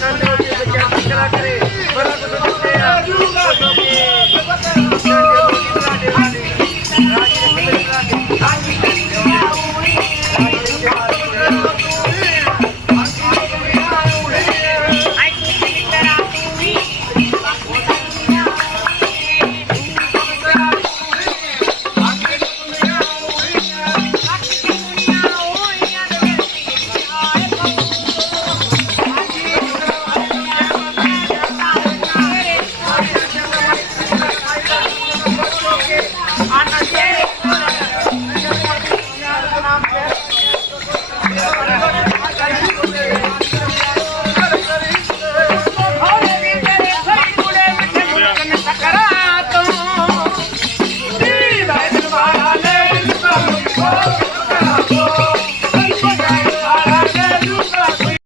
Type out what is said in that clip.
Thank you. Ah!